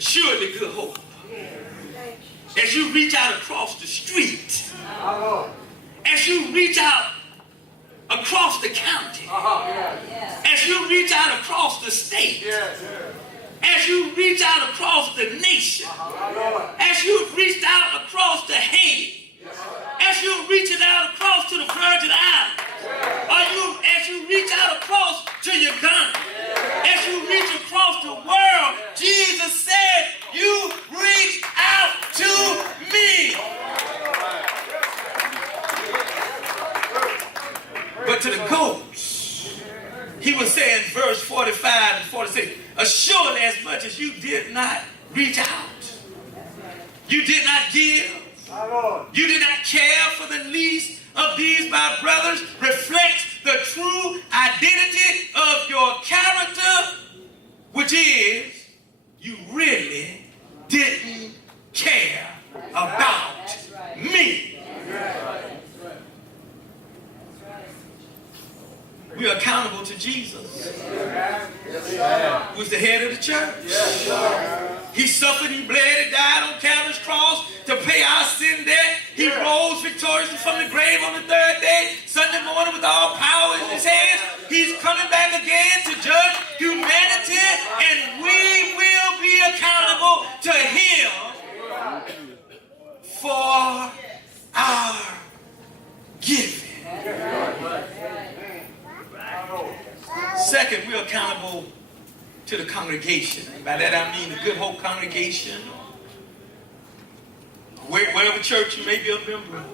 Surely good hope. As you reach out across the street, as you reach out across the county, as you reach out across the state, as you reach out across the nation, as you reached out across the Haiti, as you reach it out across to the Virgin Islands, as you reach out across to Uganda, as you reach across the world, Jesus said, you reach out to me. But to the goats, he was saying, verse 45 and 46, surely as much as you did not reach out, you did not give, you did not care for the least of these my brothers, reflects the true identity of your character, which is you really didn't care about me. We are accountable to Jesus, who's the head of the church. He suffered, he bled, he died on Calvary's cross to pay our sin debt. He rose victoriously from the grave on the third day, Sunday morning, with all power in his hands. He's coming back again to judge humanity, and we will be accountable to him for our giving. Second, we're accountable to the congregation. And by that I mean the Good Hope congregation, wherever church you may be a member of.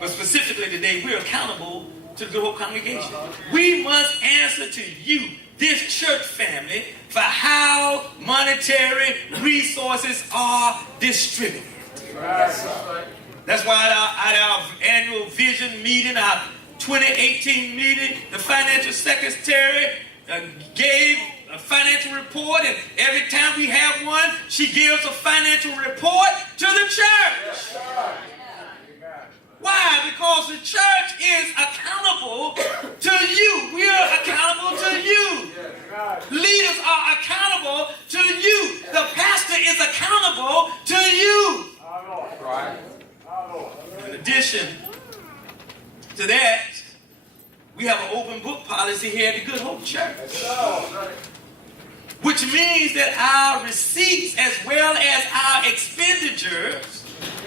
But specifically today, we're accountable to the Good Hope congregation. We must answer to you, this church family, for how monetary resources are distributed. That's why at our annual vision meeting, our 2018 meeting, the financial secretary gave a financial report, and every time we have one, she gives a financial report to the church. Why? Because the church is accountable to you. We are accountable to you. Leaders are accountable to you. The pastor is accountable to you. In addition to that, we have an open book policy here at the Good Hope Church, which means that our receipts as well as our expenditures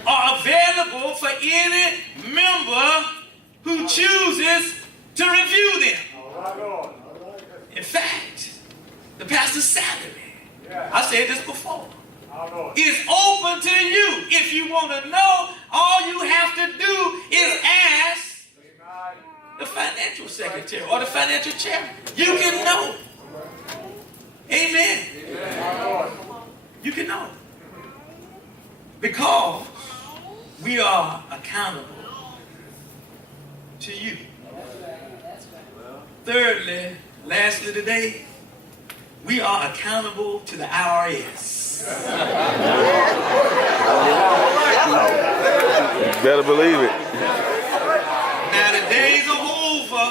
are available for any member who chooses to review them. In fact, the pastor's salary, I said this before, is open to you. If you want to know, all you have to do is ask the financial secretary or the financial chairman. You can know. Amen. You can know. Because we are accountable to you. Thirdly, lastly today, we are accountable to the IRS. You better believe it. Now the days are over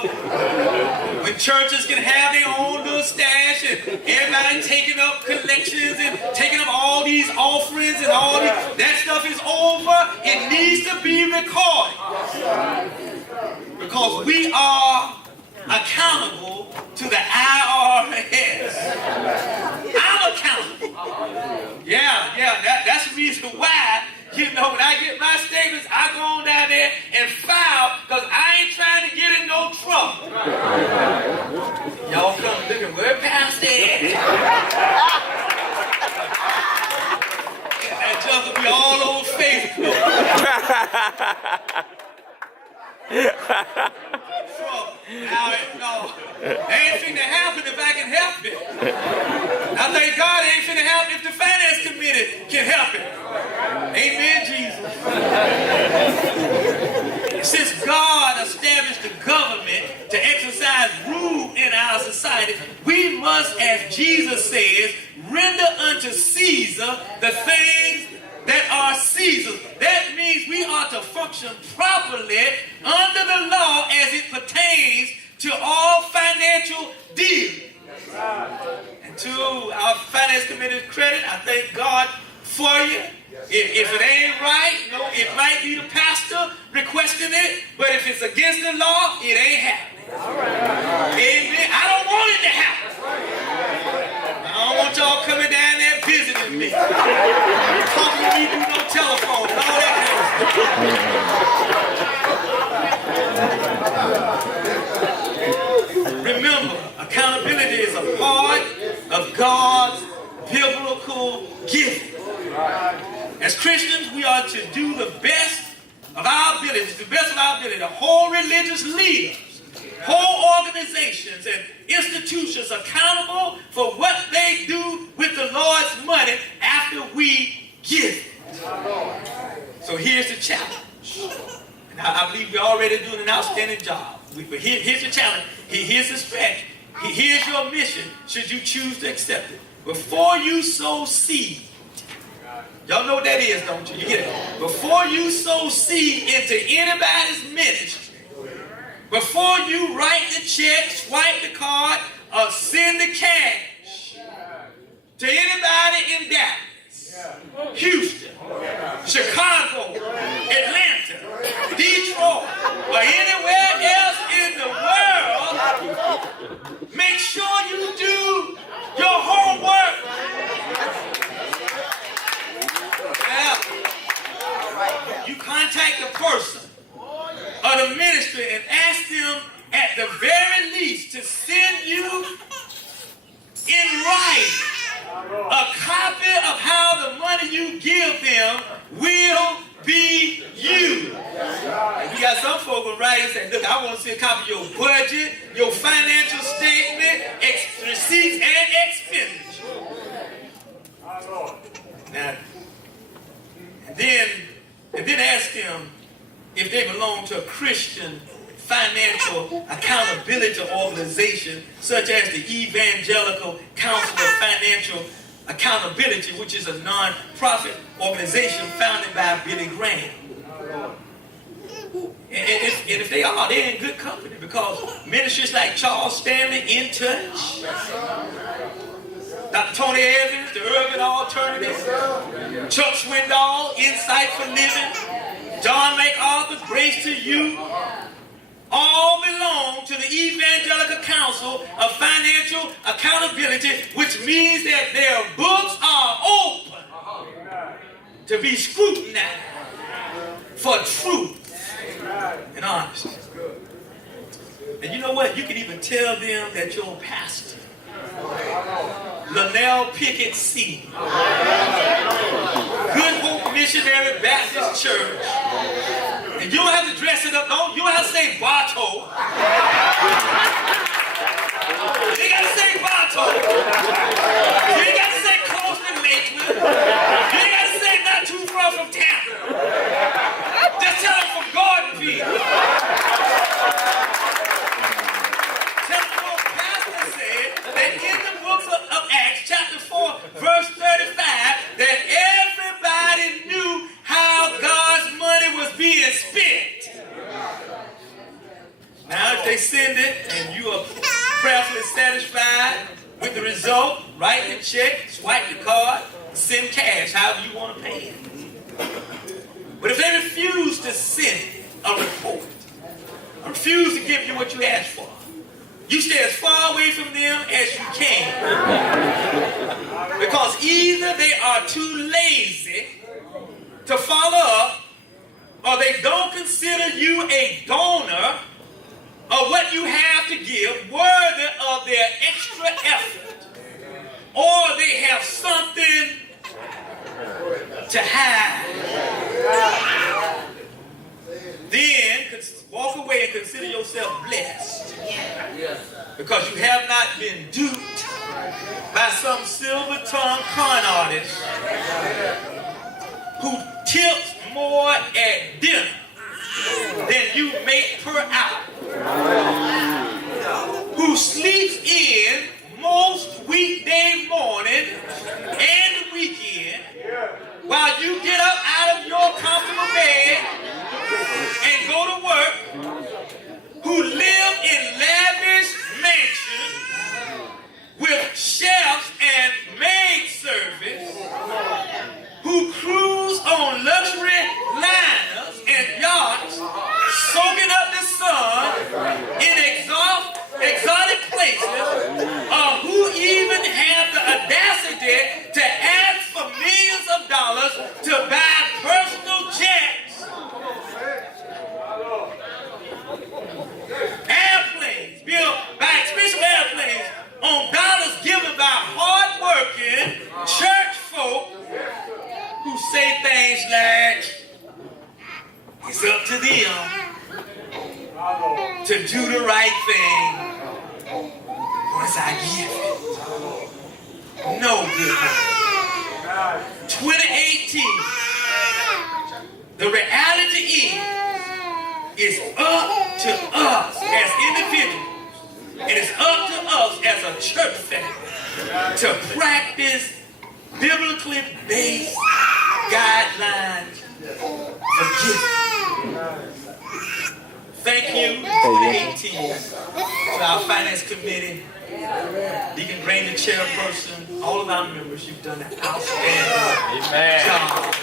when churches can have their own little stash and everybody taking up collections and taking up all these offerings and all these. That stuff is over. It needs to be recorded. Because we are accountable to the IRS. I'm accountable. That's the reason why, when I get my statements, I go on down there and file, because I ain't trying to get in no trouble. Y'all come looking, where Pastor is? That junk will be all over Facebook. No, ain't finna happen if I can help it. I thank God it ain't finna happen if the finance committee can help it. Amen, Jesus. Since God established the government to exercise rule in our society, we must, as Jesus says, render unto Caesar the things that are Caesar's. That means we are to function properly under the law as it pertains to all financial dealings. And To our finance committee credit, I thank God for you. If it ain't right, it might be the pastor requesting it, but if it's against the law, it ain't happening. Amen. I don't want it to happen. I don't want y'all coming down there visiting me. Talking to me through no telephone and all that kind of stuff. Remember, accountability is a part of God's biblical gift. As Christians, we are to do the best of our ability, The whole religious leaders, whole organizations and institutions accountable for what they do with the Lord's money after we give it. So here's the challenge. And I believe we're already doing an outstanding job. But here's the challenge. Here's the stretch. Here's your mission, should you choose to accept it. Before you sow seed, y'all know what that is, don't you? You get it? Before you sow seed into anybody's ministry, before you write the check, swipe the card, or send the cash to anybody in Dallas, Houston, Chicago, Atlanta, Detroit, or anywhere else in the world, make sure you do your homework. You contact the person or the ministry and ask them at the very least to send you in writing a copy of how the money you give them will be used. You got some folks who write and say, look, I want to see a copy of your budget, your financial statement, receipts, and expenditure. Now, and then ask them if they belong to a Christian financial accountability organization such as the Evangelical Council of Financial Accountability, which is a non-profit organization founded by Billy Graham. And if they are, they're in good company, because ministries like Charles Stanley, In Touch, Dr. Tony Evans, the Urban Alternative, Chuck Swindoll, Insight for Living, John MacArthur, Grace to You, all belong to the Evangelical Council of Financial Accountability, which means that their books are open to be scrutinized for truth and honesty. And you know what? You can even tell them that your pastor, Linnell Pickett C., Good Hope Missionary Baptist Church, and you don't have to dress it up, no, you don't have to say Bartow. You ain't got to say Bartow. You ain't got to say close to Lakewood. You ain't got to say not too far from Tampa. Just tell them from Garden View. Tell them what Pastor said, that in the book of Acts, chapter 4, verse 35, that everybody knew how God's money was being spent. Now, if they send it and you are prayerfully satisfied with the result, write the check, swipe the card, send cash, however you want to pay it. But if they refuse to send a report, or refuse to give you what you asked for, you stay as far away from them as you can. Because either they are too lazy to follow up, or they don't consider you a donor of what you have to give worthy of their extra effort, or they have something to hide. Then walk away and consider yourself blessed, because you have not been duped by some silver-tongued con artist who tips more at dinner than you make per hour, who sleeps in most weekday morning and the weekend while you get up out of your comfortable bed and go to work, who live in lavish mansions with chefs No, good Lord. 2018. The reality is up to us as individuals, and it's up to us as a church family to practice biblically based guidelines for giving. Thank you, 2018, to our finance committee, Deacon Gray, the chairperson, all of our members. You've done an outstanding job.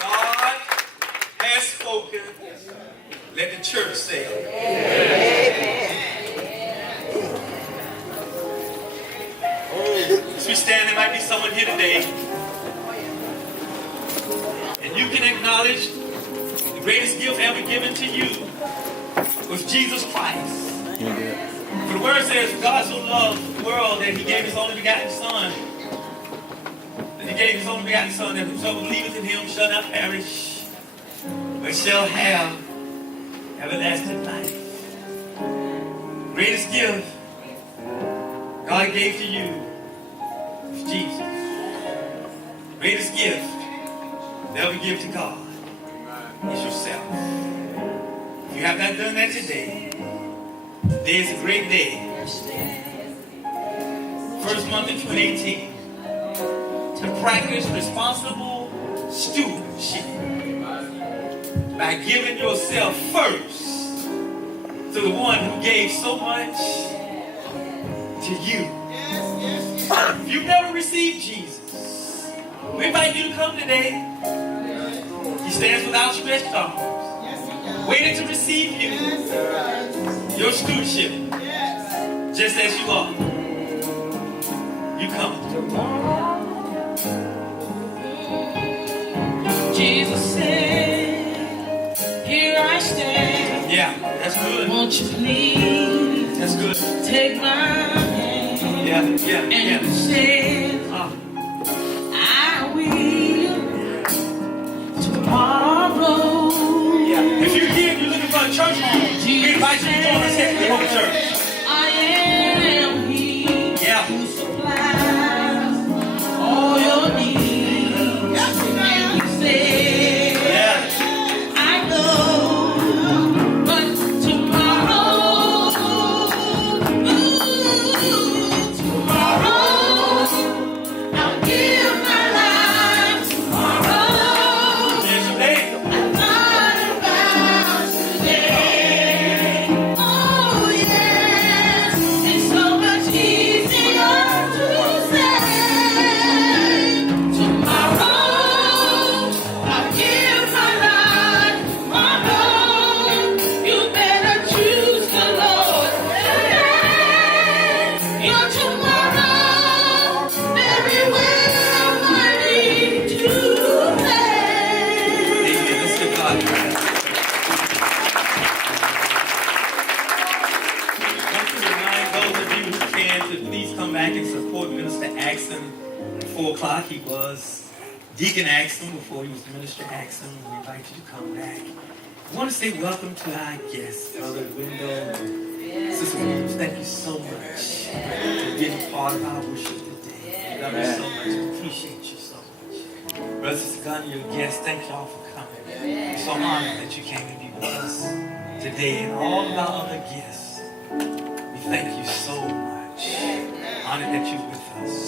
God has spoken. Let the church say it. As we stand, there might be someone here today, and you can acknowledge the greatest gift ever given to you was Jesus Christ. For the word says, God so loved the world that he gave his only begotten Son. That he gave his only begotten Son, that whosoever believeth in him shall not perish, but shall have everlasting life. Greatest gift God gave to you was Jesus. Greatest gift never give to God is yourself. If you have not done that today, today is a great day. First month of 2018 to practice responsible stewardship by giving yourself first to the one who gave so much to you. If you've never received Jesus, we invite you to come today. He stands with outstretched arms, waiting to receive you, your stewardship, just as you are. You come. Jesus said, here I stand. Yeah, that's good. Won't you please That's good. take my hand? Yeah. And you said, I will tomorrow. Yeah. If you're here and you're looking for a church home, we invite you to join us at the home church. I am he who supplies all your needs. And you said, I know, but tomorrow, I'll give my life tomorrow. Here's your day. I'm not about today. Oh yes, it's so much easier to say tomorrow. I'll give my life tomorrow. You better choose the Lord today. Your tomorrow very well might be too late. Let's give God praise. I want to remind those of you who can to please come back and support Minister Axon at 4 o'clock. He was Deacon Axon before he was Minister Axon. We invite you to come back. I want to say welcome to our guests, Brother Window and Sister Williams. Thank you so much for being part of our worship today. We love you so much. We appreciate you so much. Brother Sister Gunn, your guests, thank y'all for coming. We're so honored that you came to be with us today, and all of our other guests. We thank you so much. Honored that you're with us.